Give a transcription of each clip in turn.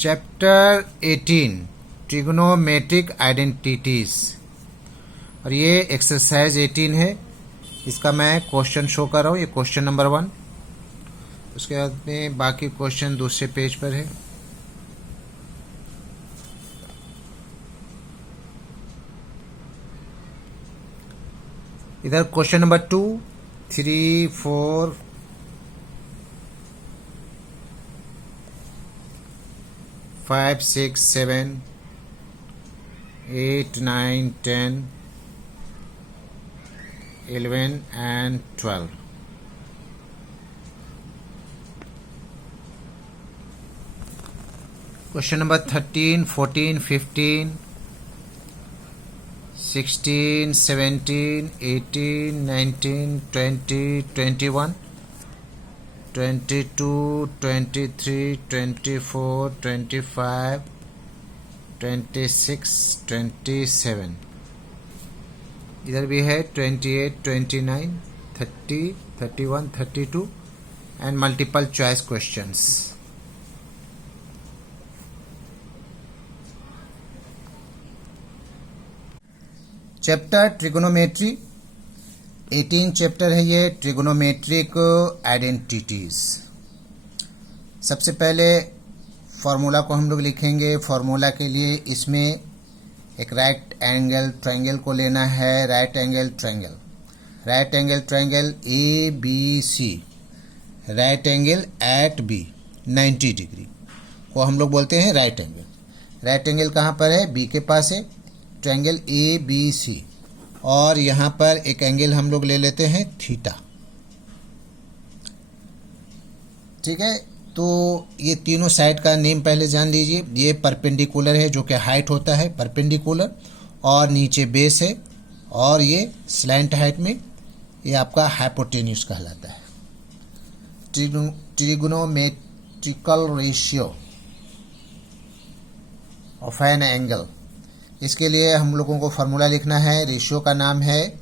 Chapter 18 trigonometric identities और ये exercise 18 है। इसका मैं क्वेश्चन शो कर रहा हूँ। ये क्वेश्चन नंबर 1, उसके बाद में बाकी क्वेश्चन दूसरे पेज पर है। इधर question number 2, 3, 4, 5, 6, 7, 8, 9, 10, 11 and 12. Question number 13, 14, 15, 16, 17, 18, 19, 20, 21, 22, 23, 24, 25, 26, 27. इधर भी है 28, 29, 30, 31, 32 and multiple choice questions. Chapter trigonometry 18 chapter है ये, ट्रिगोनोमेट्रिक आइडेंटिटीज। सबसे पहले फार्मूला को हम लोग लिखेंगे। फार्मूला के लिए इसमें एक राइट एंगल ट्रायंगल को लेना है। Right angle triangle A B C, right angle at B 90 degree को हम लोग बोलते हैं राइट एंगल। राइट एंगल कहाँ पर है? बी के पास है, ट्रायंगल ए बी सी। और यहाँ पर एक एंगल हम लोग ले लेते हैं थीटा। ठीक है, तो ये तीनों साइड का नेम पहले जान लीजिए। ये परपेंडिकुलर है, जो कि हाइट होता है परपेंडिकुलर, और नीचे बेस है, और ये स्लैंट हाइट में ये आपका हाइपोटेन्यूज कहलाता है। Trigonometrical ratio of an angle, इसके लिए हम लोगों को फार्मूला लिखना है। रेशियो का नाम है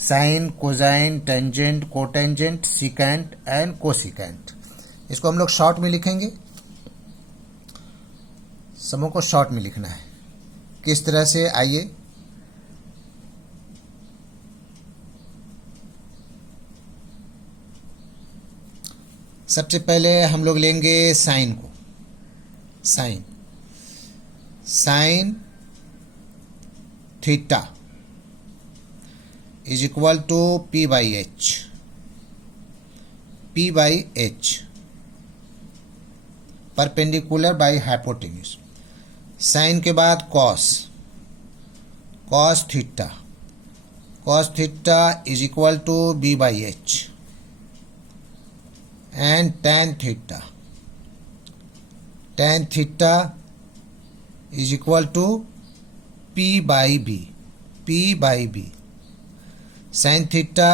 sine, cosine, tangent, cotangent, secant and cosecant. इसको हम लोग शॉर्ट में लिखेंगे। समों को शॉर्ट में लिखना है। किस तरह से, आइए। सबसे पहले हम लोग लेंगे साइन को। Sine theta is equal to P by H, perpendicular by hypotenuse. Sine के बाद cos theta is equal to B by H, and tan theta is equal to P by B, sin theta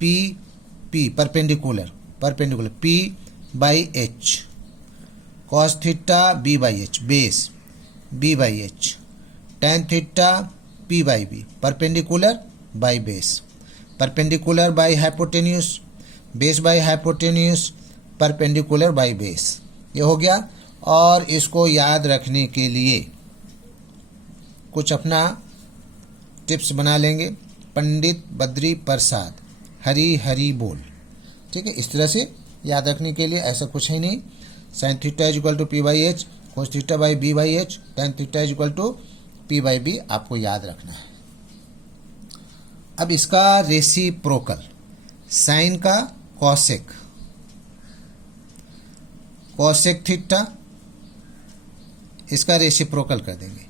P perpendicular P by H, cos theta B by H, base B by H, tan theta P by B, perpendicular by base, perpendicular by hypotenuse, base by hypotenuse, perpendicular by base. ये हो गया। और इसको याद रखने के लिए कुछ अपना टिप्स बना लेंगे। पंडित बद्री प्रसाद हरी हरी बोल। ठीक है, इस तरह से याद रखने के लिए, ऐसा कुछ है नहीं। Sine theta is equal to P by H, cos theta by B by H, tan theta is equal to P by B, आपको याद रखना है। अब इसका रेसिप्रोकल, साइन का कॉसेक थीटा, इसका रेसिप्रोकल कर देंगे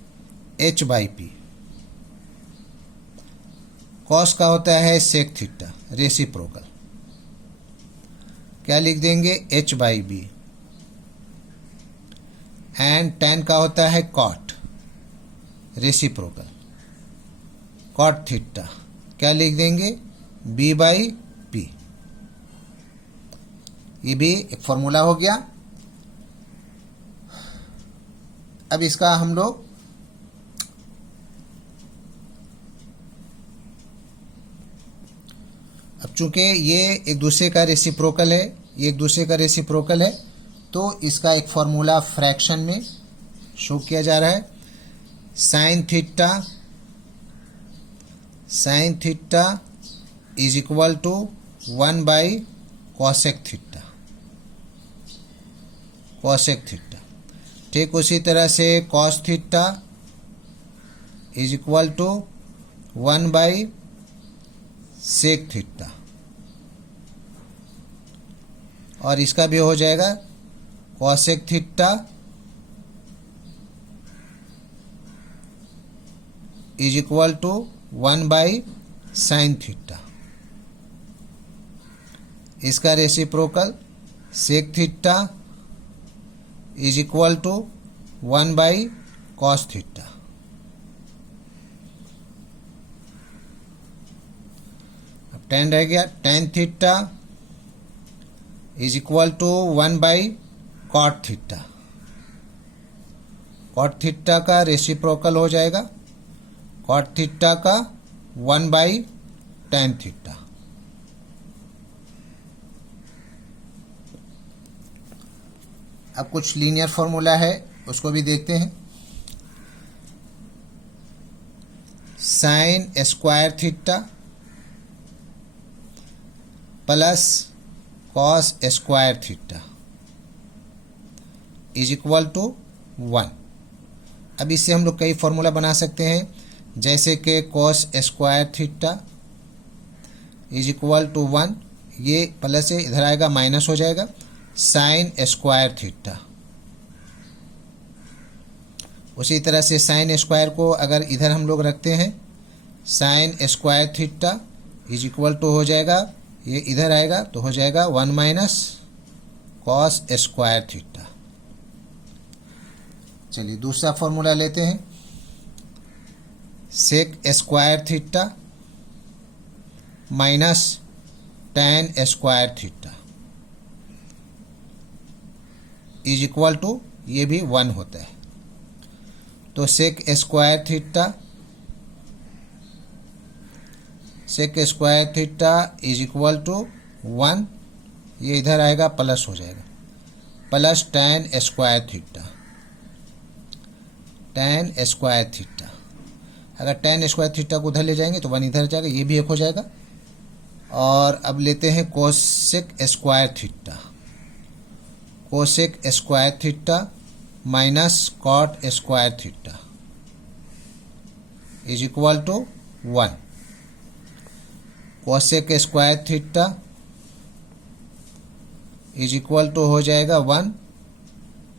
h बाई पी। कॉस का होता है सेक थीटा, रेसिप्रोकल क्या लिख देंगे? h by B. And tan का होता है कॉट, रेसिप्रोकल कॉट थीटा, क्या लिख देंगे? b by P. ये भी एक फॉर्मूला हो गया। अब इसका हम लोग चूंकि ये एक दूसरे का रेसिप्रोकल है, तो इसका एक फॉर्मूला फ्रैक्शन में शो किया जा रहा है। Sine theta is equal to 1 by cosec theta. ठीक उसी तरह से cos theta is equal to 1 by sec theta, और इसका भी हो जाएगा cosec theta is equal to 1 by sine theta. इसका reciprocal sec theta is equal to 1 by cos theta. अब tan रह गया, tan theta is equal to 1 by cot theta. Cot theta का रेसिप्रोकल हो जाएगा कॉट थीटा का 1 by tan theta. अब कुछ लीनियर फॉर्मूला है, उसको भी देखते हैं। Sine square theta plus cos square theta is equal to 1। अब इससे हम लोग कई फॉर्मूला बना सकते हैं, जैसे कि cos square theta is equal to 1, ये प्लस है, इधर आएगा माइनस हो जाएगा, साइन स्क्वायर थीटा। उसी तरह से साइन स्क्वायर को अगर इधर हम लोग रखते हैं, sine square theta is equal to हो जाएगा, ये इधर आएगा तो हो जाएगा 1 माइनस कॉस स्क्वायर थीटा। चलिए दूसरा फॉर्मूला लेते हैं। Sec square theta minus tan square theta is equal to, ये भी 1 होता है। तो sec square theta is equal to 1, ये इधर आएगा प्लस हो जाएगा, प्लस tan स्क्वायर थीटा। अगर tan स्क्वायर थीटा को उधर ले जाएंगे तो 1 इधर जाएगा, ये भी 1 हो जाएगा। और अब लेते हैं cosec square theta minus cot square theta is equal to 1। Cosec square theta is equal to हो जाएगा 1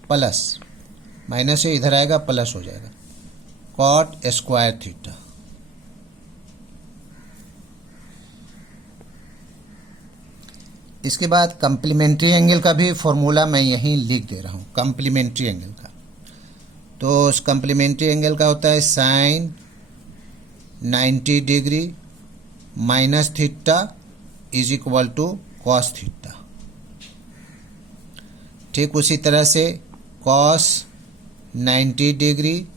प्लस, माइनस से इधर आएगा प्लस हो जाएगा, कॉट स्क्वायर थीटा। इसके बाद कम्प्लीमेंट्री एंगल का भी फॉर्मूला मैं यहीं लिख दे रहा हूँ, कम्प्लीमेंट्री एंगल का। तो उस कम्प्लीमेंट्री एंगल का होता है sine 90 degree minus theta is equal to cos theta. ठीक उसी तरह से cos 90 degree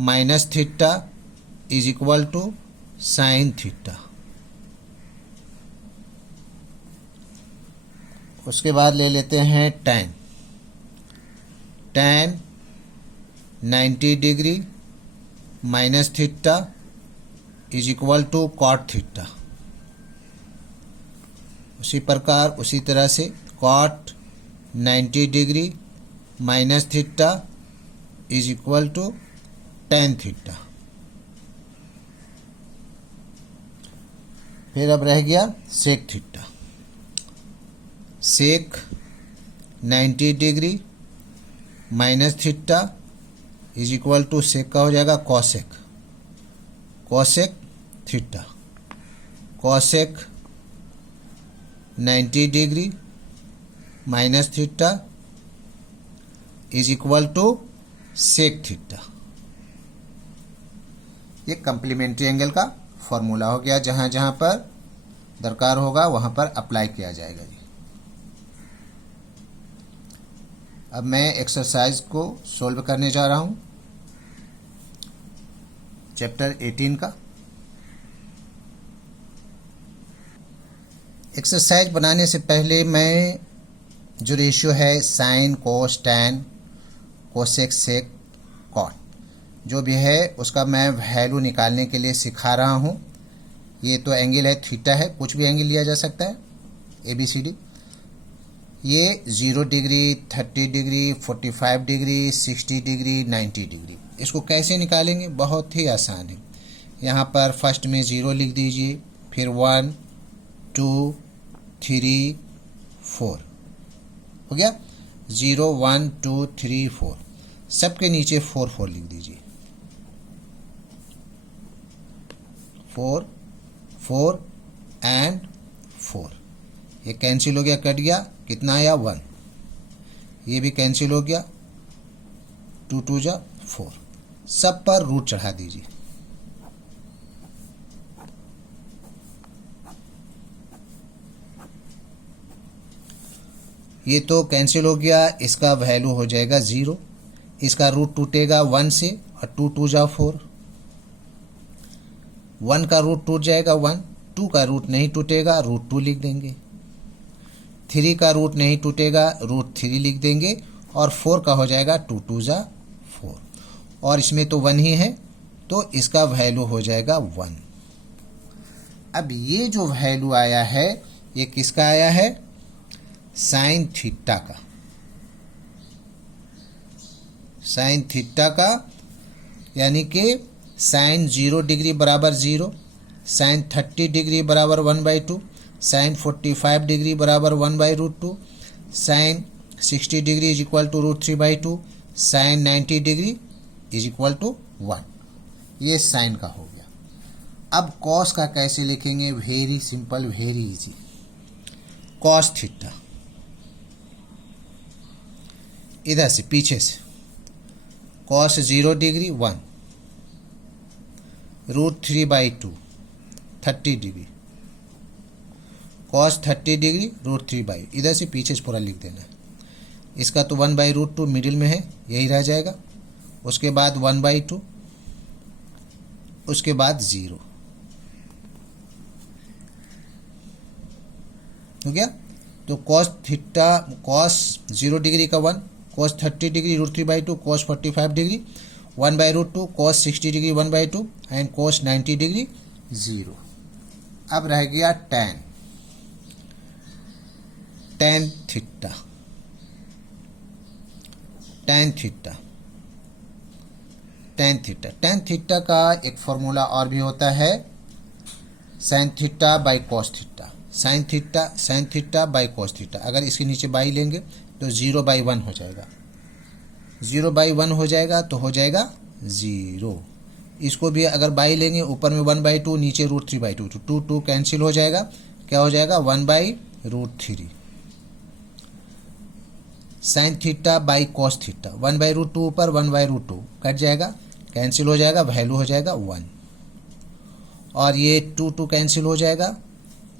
minus theta is equal to sine theta. उसके बाद ले लेते हैं tan 90 degree minus theta is equal to cot theta. उसी प्रकार उसी तरह से cot 90 degree minus theta is equal to tan theta. फिर अब रह गया sec theta. Sec 90 degree minus theta is equal to sec का हो जाएगा cosec theta. Cosec 90 degree minus theta is equal to sec theta. ये कम्प्लीमेंट्री एंगल का formula हो गया, जहां जहां पर दरकार होगा वहां पर अप्लाई किया जाएगा जी। अब मैं एक्सरसाइज को सॉल्व करने जा रहा हूं, चैप्टर 18 का। एक्सरसाइज बनाने से पहले मैं जो रेशियो है sine cos tan cosec sec cot जो भी है उसका मैं वैल्यू निकालने के लिए सिखा रहा हूँ। ये तो एंगल है थीटा है, कुछ भी एंगल लिया जा सकता है ABCD। ये 0 degree 30 degree 45 degree 60 degree 90 degree. इसको कैसे निकालेंगे? बहुत ही आसान है। यहाँ पर फर्स्ट में 0 लिख दीजिए, फिर 1 2 3 4 हो गया। 0 1 2 3 4 सबके नीचे 4 4 लिख दीजिए। 4 4 एंड 4 ये कैंसिल हो गया, कट गया, कितना आया 1। ये भी कैंसिल हो गया, 2 2 जा 4। सब पर रूट चढ़ा दीजिए। ये तो कैंसिल हो गया, इसका वैल्यू हो जाएगा 0। इसका रूट टूटेगा 1 से और 2 2 जा 4। 1 का रूट टूट जाएगा 1, 2 का रूट नहीं टूटेगा, रूट 2 लिख देंगे। 3 का रूट नहीं टूटेगा, रूट 3 लिख देंगे। और 4 का हो जाएगा 2 2 जा 4। और इसमें तो 1 ही है तो इसका वैल्यू हो जाएगा 1। अब ये जो वैल्यू आया है ये किसका आया है? साइन थीटा का। साइन थीटा का यानी कि साइन 0 डिग्री बराबर 0, साइन 30 डिग्री बराबर 1/2, साइन 45 डिग्री बराबर 1/√2, sine 60 degree is equal to √3/2, sine 90 degree is equal to 1। ये साइन का हो गया। अब कॉस का कैसे लिखेंगे? Very simple, very easy. Cos theta इधर से पीछे से cos 0 degree 1 √3/2 30 degree, cos 30 degree √3/2 इधर से पीछे से पूरा लिख देना है। इसका तो 1/√2 मिडिल में है, यही रह जाएगा। उसके बाद 1/2, उसके बाद 0 हो गया। तो कॉस थीटा, कॉस 0 डिग्री का 1, cos 30 degree √3/2, cos 45 degree 1/√2, cos 60 degree 1/2 and cos 90 degree 0। अब रह गया tan. Tan theta, tan theta, tan theta. Tan theta का एक फॉर्मूला और भी होता है, sine theta by cos theta. Sine theta, sine theta by cos theta. अगर इसके नीचे बाई लेंगे तो 0/1 हो जाएगा। 0/1 हो जाएगा तो हो जाएगा 0। इसको भी अगर बाई लेंगे, ऊपर में 1/2 नीचे √3/2 तो 2 2 कैंसिल हो जाएगा। क्या हो जाएगा? 1/√3। Sine theta by cos theta, 1/√2 ऊपर 1/√2 कट जाएगा, कैंसिल हो जाएगा, वैल्यू हो जाएगा 1। और ये 2 2 कैंसिल हो जाएगा,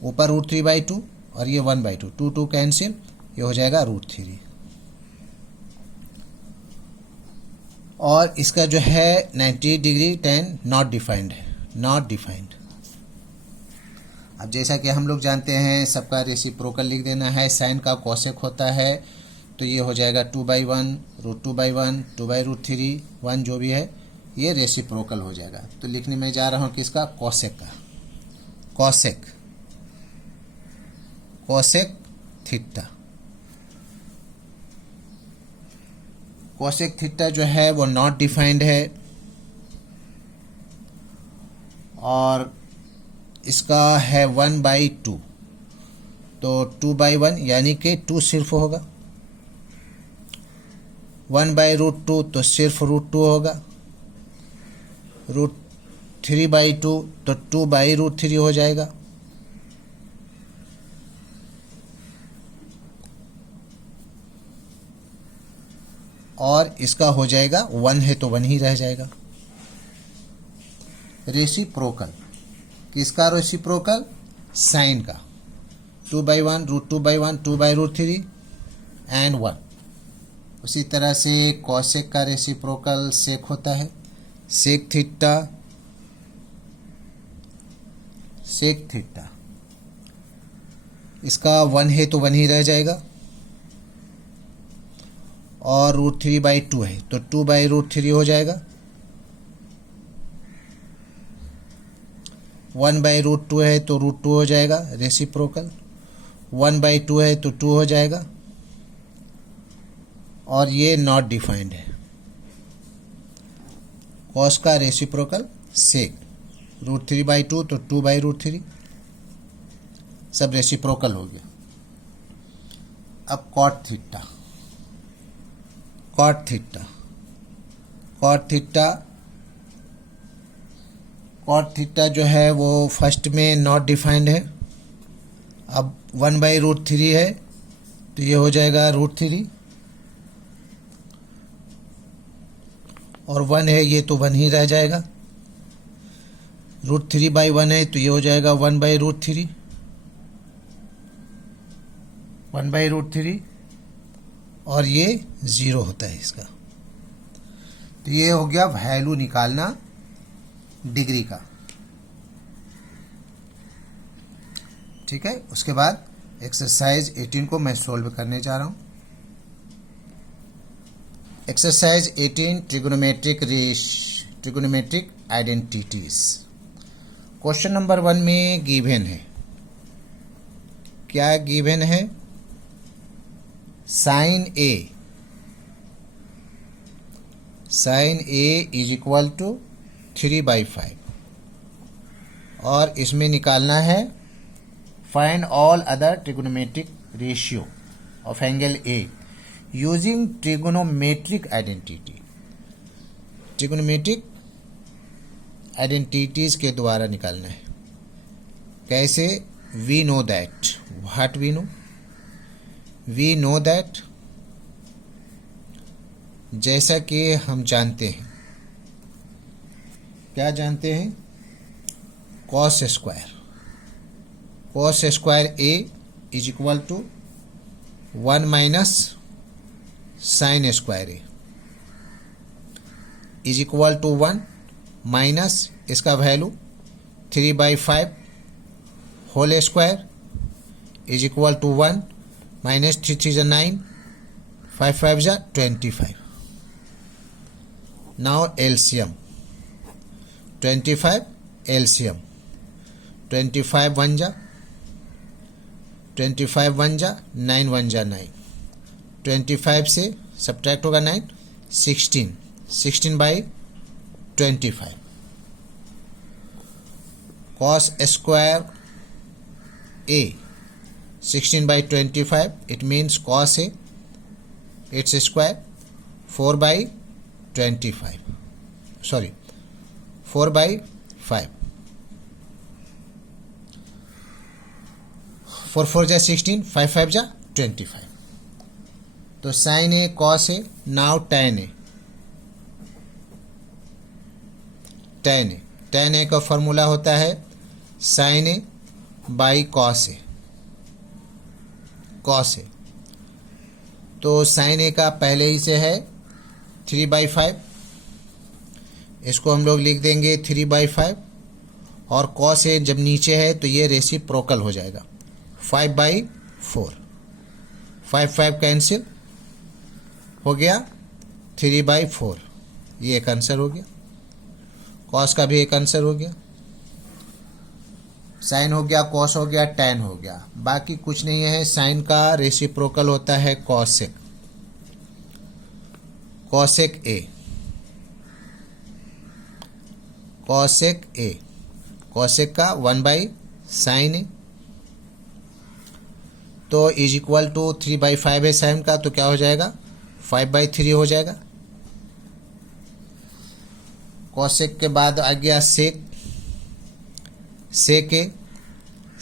ऊपर √3/2 और ये 1/2, 2 2 कैंसिल, ये हो जाएगा √3। और इसका जो है 90 डिग्री टैन नॉट डिफाइंड है, नॉट डिफाइंड। अब जैसा कि हम लोग जानते हैं सबका रेसिप्रोकल लिख देना है। साइन का कोसेक होता है तो ये हो जाएगा 2/1 √2/1 2/√3 1 जो भी है ये रेसिप्रोकल हो जाएगा। तो लिखने में जा रहा हूँ किसका? कोसेक का। Cosec, cosec theta. Cosec theta जो है वो नॉट डिफाइंड है और इसका है 1/2 तो 2/1 यानी कि 2 सिर्फ होगा। 1/√2 तो सिर्फ √2 होगा। √3/2 तो 2/√3 हो जाएगा। और इसका हो जाएगा 1 है तो 1 ही रह जाएगा। रेसिप्रोकल, किसका रेसिप्रोकल? साइन का। 2/1 √2/1 2/√3 एंड 1। उसी तरह से कॉसेक का रेसिप्रोकल सेक होता है, सेक थीटा, सेक थीटा। इसका 1 है तो 1 ही रह जाएगा। और √3/2 है तो 2/√3 हो जाएगा। 1/√2 है तो √2 हो जाएगा रेसिप्रोकल। 1/2 है तो 2 हो जाएगा। और ये नॉट डिफाइंड है। कॉस का रेसिप्रोकल सेक, √3/2 तो 2/√3, सब रेसिप्रोकल हो गया। अब cot theta, cot theta, cot theta, cot theta जो है वो फर्स्ट में नॉट डिफाइंड है। अब 1/√3 है तो ये हो जाएगा √3, और 1 है ये तो 1 ही रह जाएगा। √3/1 है तो ये हो जाएगा 1/√3, 1/√3, और ये 0 होता है इसका। तो ये हो गया वैल्यू निकालना डिग्री का। ठीक है, उसके बाद एक्सरसाइज 18 को मैं सोल्व करने जा रहा हूँ। Exercise 18 trigonometric identities. Question number 1 में गिवन है, क्या गिवन है? Sine A is equal to 3/5, और इसमें निकालना है find all other trigonometric ratio of angle A using trigonometric identity. Trigonometric identities के द्वारा निकालना है। कैसे? We know that, what we know? We know that, जैसा कि हम जानते हैं, क्या जानते हैं? Cos square A is equal to 1 minus sign square A is equal to 1 minus इसका value 3/5 whole square is equal to 1 minus 3 3 9, 5 5 25। Now LCM 25, LCM 25 1 जा 25 1 जा 9 1 जा 9, 25 से सब्ट्रैक्ट होगा 9, 16/25। Cos square A 16/25, it means cos A its square 4/25, sorry 4/5, 4 4 जा 16, 5 5 जा 25। तो sine A cos A, now tan A, tan A का फॉर्मूला होता है sine A by cos A, cos A. तो साइन ए का पहले ही से है 3/5, इसको हम लोग लिख देंगे 3/5, और कॉस ए जब नीचे है तो ये रेसिप्रोकल हो जाएगा 5/4, 5 5 कैंसिल हो गया 3/4, ये एक आंसर हो गया। कॉस का भी एक आंसर हो गया, साइन हो गया, कॉस हो गया, टैन हो गया, बाकी कुछ नहीं है। साइन का रेसिप्रोकल होता है कॉसेक, कॉसेक ए, कॉसेक ए, कॉसेक का 1/sin ए, तो इज इक्वल टू 3/5 है साइन का, तो क्या हो जाएगा 5/3 हो जाएगा। कॉसेक के बाद आ गया सेक, सेक ए,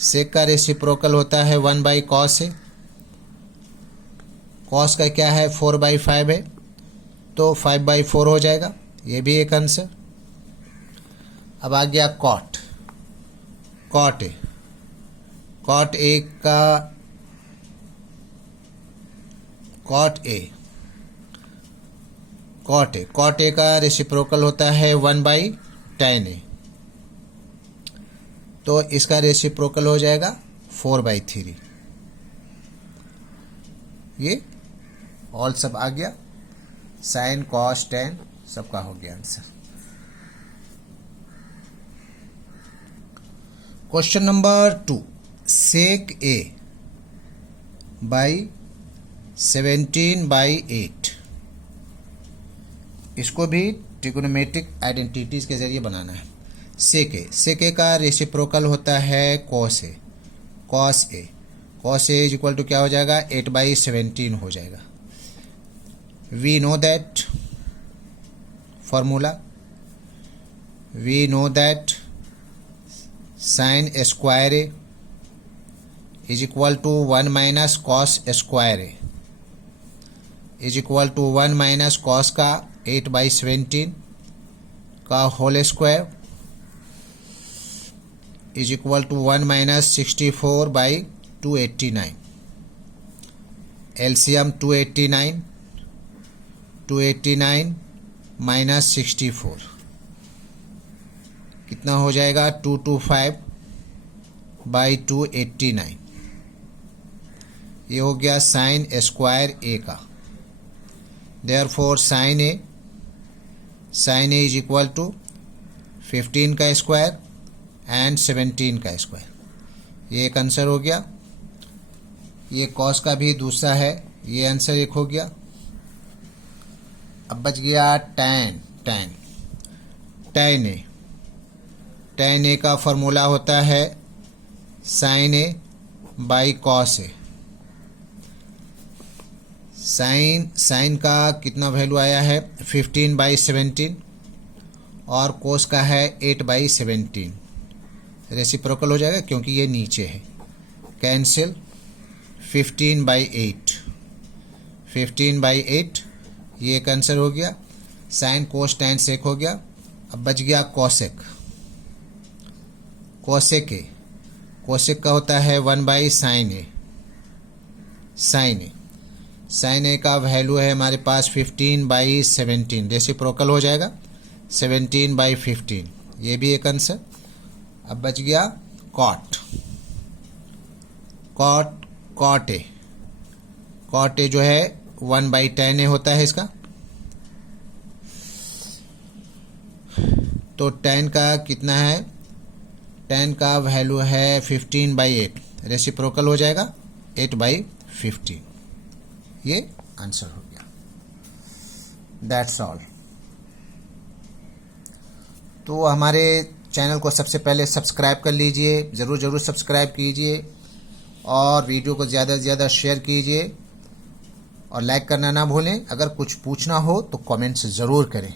सेक का रेसिप्रोकल होता है 1/cos ए, कॉस का क्या है 4/5 है, तो 5/4 हो जाएगा, ये भी एक आंसर। अब आ गया cot, cot A, cot A का, cot A, cot A, cot A का रेसिप्रोकल होता है 1/tan ए, तो इसका रेसिप्रोकल हो जाएगा 4/3। ये ऑल सब आ गया। साइन कॉस टेन सबका हो गया answer. Question number 2, sec A by 17/8, इसको भी ट्रिगोनोमेट्रिक आइडेंटिटीज के जरिए बनाना है। सेक ए का रेसिप्रोकल होता है cos A. Cos A is equal to क्या हो जाएगा, 8/17 हो जाएगा। We know that formula, we know that sine square A is equal to 1 minus cos square A is equal to 1 minus cos का 8/17 का whole square is equal to 1 minus 64/289। LCM 289 minus 64 कितना हो जाएगा, 225/289। ये हो गया साइन स्क्वायर ए का। Therefore sine A is equal to 15 का स्क्वायर एंड 17 का स्क्वायर। ये एक आंसर हो गया। ये कॉस का भी दूसरा है, ये आंसर एक हो गया। अब बच गया टैन ए का फॉर्मूला होता है sine A by cos A. Sine का कितना वैल्यू आया है, 15/17 और कोस का है 8/17। रेसिप्रोकल हो जाएगा क्योंकि ये नीचे है। कैंसिल 15/8 ये एक आंसर हो गया। साइन कोस टैन सेक हो गया। अब बच गया कॉसेक का होता है 1/sin ए। साइन ए का वैल्यू है हमारे पास 15/17, रेसिप्रोकल हो जाएगा 17/15, ये भी एक आंसर। अब बच गया कॉट ए जो है 1/tan ए होता है इसका। तो tan का कितना है, tan का वैल्यू है 15/8, रेसिप्रोकल हो जाएगा 8/15। ये आंसर हो गया। That's all. तो हमारे चैनल को सबसे पहले सब्सक्राइब कर लीजिए, ज़रूर सब्सक्राइब कीजिए और वीडियो को ज़्यादा से ज़्यादा शेयर कीजिए और लाइक करना ना भूलें। अगर कुछ पूछना हो तो कमेंट्स ज़रूर करें।